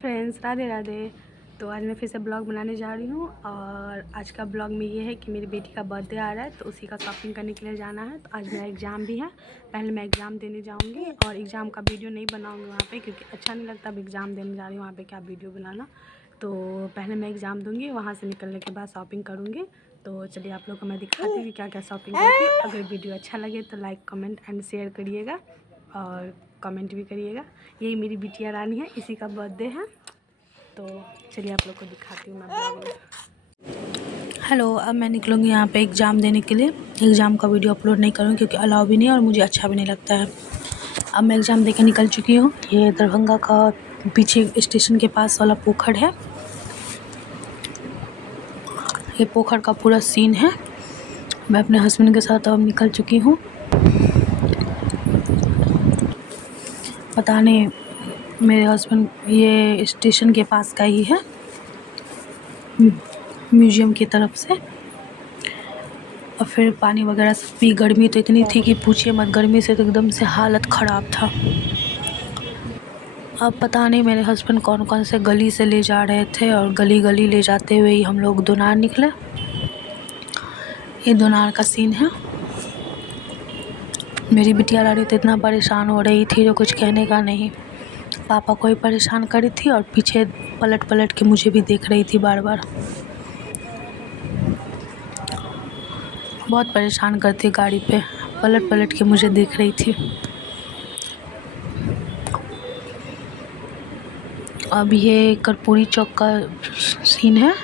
Friends, Radhe Radhe. तो आज मैं फिर से ब्लॉग बनाने जा रही हूँ और आज का ब्लॉग में ये है कि मेरी बेटी का बर्थडे आ रहा है तो उसी का शॉपिंग करने के लिए जाना है। तो आज मेरा एग्ज़ाम भी है, पहले मैं एग्ज़ाम देने जाऊँगी और एग्ज़ाम का वीडियो नहीं बनाऊँगी वहाँ पे क्योंकि अच्छा नहीं लगता। अब एग्ज़ाम देने जा रही हूँ, वहाँ पे क्या वीडियो बनाना। तो पहले मैं एग्ज़ाम दूँगी, वहाँ से निकलने के बाद शॉपिंग करूँगी। तो चलिए आप लोग को मैं दिखाती हूँ कि क्या क्या शॉपिंग करती हूँ। अगर वीडियो अच्छा लगे तो लाइक कमेंट एंड शेयर करिएगा और कमेंट भी करिएगा। यही मेरी बिटिया रानी है, इसी का बर्थडे है। तो चलिए आप लोग को दिखाती हूँ मैं ब्लॉग में। हेलो, अब मैं निकलूँगी यहाँ पे एग्ज़ाम देने के लिए। एग्ज़ाम का वीडियो अपलोड नहीं करूँगी क्योंकि अलाउ भी नहीं है और मुझे अच्छा भी नहीं लगता है। अब मैं एग्ज़ाम देकर निकल चुकी हूँ। ये दरभंगा का पीछे स्टेशन के पास वाला पोखर है। ये पोखर का पूरा सीन है। मैं अपने हस्बैंड के साथ अब निकल चुकी हूँ। पता नहीं, मेरे हस्बैंड ये स्टेशन के पास का ही है, म्यूज़ियम की तरफ से। और फिर पानी वगैरह सब पी। गर्मी तो इतनी थी कि पूछिए मत, गर्मी से तो एकदम से हालत ख़राब था। अब पता नहीं मेरे हस्बैंड कौन कौन से गली से ले जा रहे थे और गली गली ले जाते हुए ही हम लोग दोनार निकले। ये दोनार का सीन है। मेरी बिटिया रानी तो इतना परेशान हो रही थी जो कुछ कहने का नहीं। पापा को ही परेशान करी थी और पीछे पलट पलट के मुझे भी देख रही थी बार बार। बहुत परेशान करती, गाड़ी पे पलट पलट के मुझे देख रही थी। अब ये कर्पूरी चौक का सीन है।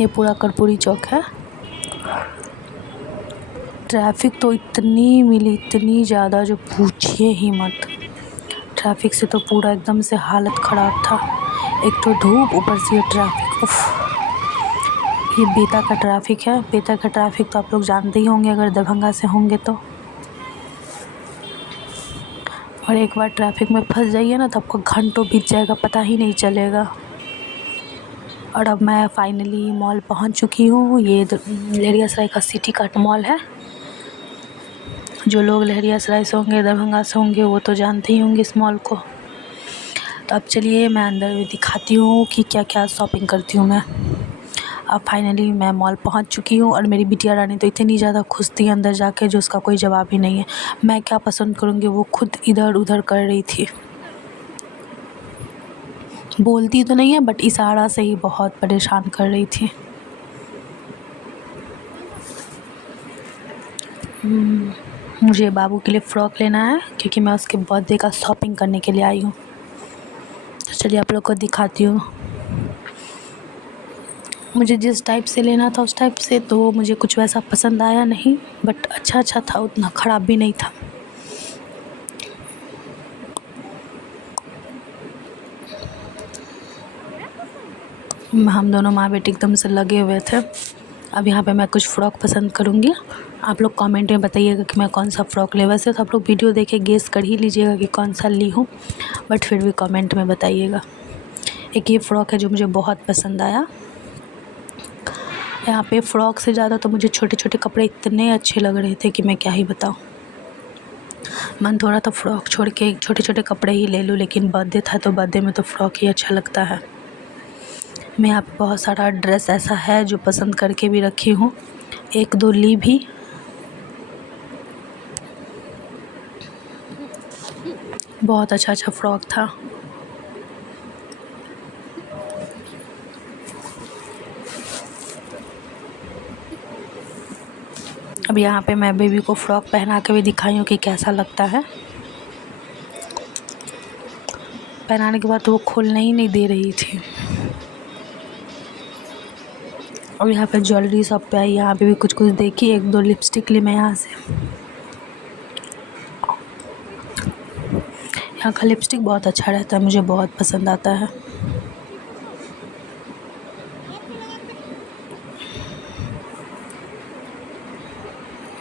ये पूरा कर्पूरी चौक है। ट्रैफिक तो इतनी मिली, इतनी ज़्यादा जो पूछिए ही मत। ट्रैफिक से तो पूरा एकदम से हालत ख़राब था। एक तो धूप, ऊपर से ये ट्रैफिक। उफ। ये बेता का ट्रैफिक है। बेता का ट्रैफिक तो आप लोग जानते ही होंगे अगर दरभंगा से होंगे तो। और एक बार ट्रैफिक में फंस जाइए ना तो आपको घंटों बीत जाएगा, पता ही नहीं चलेगा। और अब मैं फाइनली मॉल पहुंच चुकी हूँ। ये लहरियासराय का सिटी कार्ट मॉल है। जो लोग लहरियासराय से होंगे, दरभंगा से होंगे, वो तो जानते ही होंगे इस मॉल को। तो अब चलिए मैं अंदर भी दिखाती हूँ कि क्या क्या शॉपिंग करती हूँ मैं। अब फाइनली मैं मॉल पहुँच चुकी हूँ और मेरी बिटिया रानी तो इतनी ज़्यादा खुश थी अंदर जाके जो उसका कोई जवाब ही नहीं है। मैं क्या पसंद करूँगी वो खुद इधर उधर कर रही थी। बोलती तो नहीं है बट इशारा से ही बहुत परेशान कर रही थी। मुझे बाबू के लिए फ़्रॉक लेना है क्योंकि मैं उसके बर्थडे का शॉपिंग करने के लिए आई हूँ। तो चलिए आप लोग को दिखाती हूँ। मुझे जिस टाइप से लेना था उस टाइप से तो मुझे कुछ वैसा पसंद आया नहीं, बट अच्छा था, उतना ख़राब भी नहीं था। हम दोनों माँ बेटी एकदम से लगे हुए थे। अब यहाँ पे मैं कुछ फ़्रॉक पसंद करूँगी। आप लोग कमेंट में बताइएगा कि मैं कौन सा फ़्रॉक ले। वैसे तो आप लोग वीडियो देख के गेस कर ही लीजिएगा कि कौन सा ली हूँ, बट फिर भी कमेंट में बताइएगा। एक ये फ़्रॉक है जो मुझे बहुत पसंद आया। यहाँ पे फ़्रॉक से ज़्यादा तो मुझे छोटे छोटे कपड़े इतने अच्छे लग रहे थे कि मैं क्या ही बताऊँ। मन थोड़ा तो फ़्रॉक छोड़ के छोटे छोटे कपड़े ही ले लूँ, लेकिन बर्थडे था तो बर्थडे में तो फ़्रॉक ही अच्छा लगता है। मैं यहाँ पे बहुत सारा ड्रेस ऐसा है जो पसंद करके भी रखी हूँ, एक दो ली भी। बहुत अच्छा अच्छा फ़्रॉक था। अब यहाँ पे मैं बेबी को फ़्रॉक पहना के भी दिखाई हूँ कि कैसा लगता है। पहनाने के बाद तो वो खोलने ही नहीं दे रही थी। और यहाँ पे ज्वेलरी शॉप पे आई, यहाँ पे भी कुछ कुछ देखी। एक दो लिपस्टिक ली मैं यहाँ से। यहाँ का लिपस्टिक बहुत अच्छा रहता है, मुझे बहुत पसंद आता है।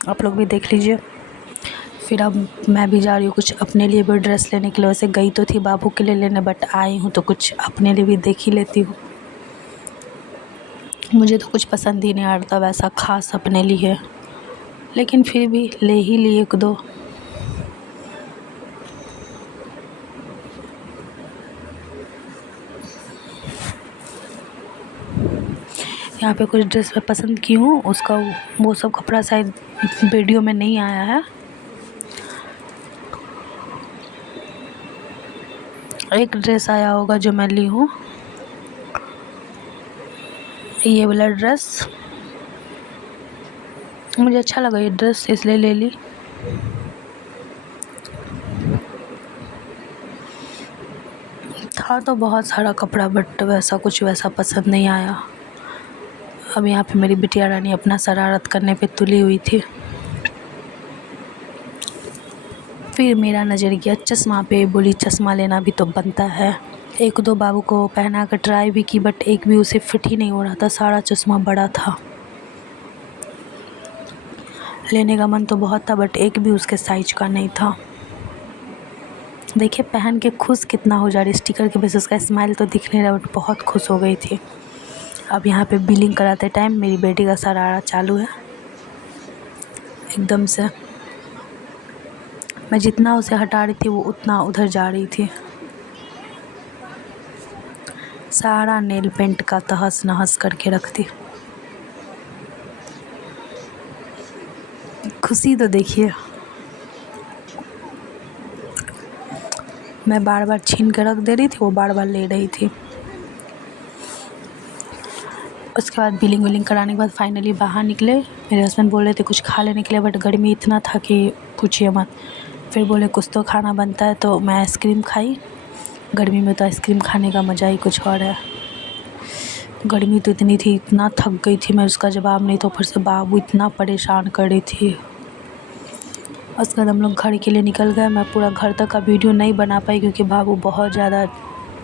आप लोग भी देख लीजिए। फिर अब मैं भी जा रही हूँ कुछ अपने लिए भी ड्रेस लेने के लिए। वैसे गई तो थी बाबू के लिए लेने, बट आई हूँ तो कुछ अपने लिए भी देख ही लेती हूँ। मुझे तो कुछ पसंद ही नहीं आता वैसा ख़ास अपने लिए, लेकिन फिर भी ले ही लिए एक दो। यहाँ पे कुछ ड्रेस मैं पसंद की हूँ, उसका वो सब कपड़ा शायद वीडियो में नहीं आया है। एक ड्रेस आया होगा जो मैं ली हूँ, ये वाला ड्रेस मुझे अच्छा लगा, ये ड्रेस इसलिए ले ली। था तो बहुत सारा कपड़ा बट वैसा पसंद नहीं आया। अब यहाँ पे मेरी बिटिया रानी अपना शरारत करने पे तुली हुई थी। फिर मेरा नज़र गया चश्मा पे, बोली चश्मा लेना भी तो बनता है। एक दो बाबू को पहना कर ट्राई भी की बट एक भी उसे फिट ही नहीं हो रहा था, सारा चश्मा बड़ा था। लेने का मन तो बहुत था बट एक भी उसके साइज का नहीं था। देखिए पहन के खुश कितना हो जा रही, स्टिकर के बेस उसका स्माइल तो दिख नहीं रहा बट बहुत खुश हो गई थी। अब यहाँ पे बिलिंग कराते टाइम मेरी बेटी का शरारत चालू है एकदम से। मैं जितना उसे हटा रही थी वो उतना उधर जा रही थी। सारा नेल पेंट का तहस नहस करके रख दी। खुशी तो देखिए, मैं बार बार छीन के रख दे रही थी, वो बार बार ले रही थी। उसके बाद बिलिंग विलिंग कराने के बाद फाइनली बाहर निकले। मेरे हस्बैंड बोल रहे थे कुछ खा लेने के लिए बट गर्मी इतना था कि पूछिए मत। फिर बोले कुछ तो खाना बनता है, तो मैं आइसक्रीम खाई। गर्मी में तो आइसक्रीम खाने का मज़ा ही कुछ और है। गर्मी तो इतनी थी, इतना थक गई थी मैं, उसका जवाब नहीं था। ऊपर से बाबू इतना परेशान कर रही थी। उसके बाद हम लोग घर के लिए निकल गए। मैं पूरा घर तक का वीडियो नहीं बना पाई क्योंकि बाबू बहुत ज़्यादा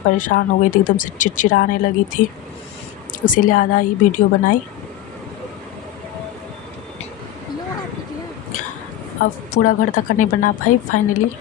परेशान हो गई थी, एकदम से चिड़चिड़ाने लगी थी, इसीलिए आधा ही वीडियो बनाई। अब पूरा घर तक का नहीं बना पाई। फाइनली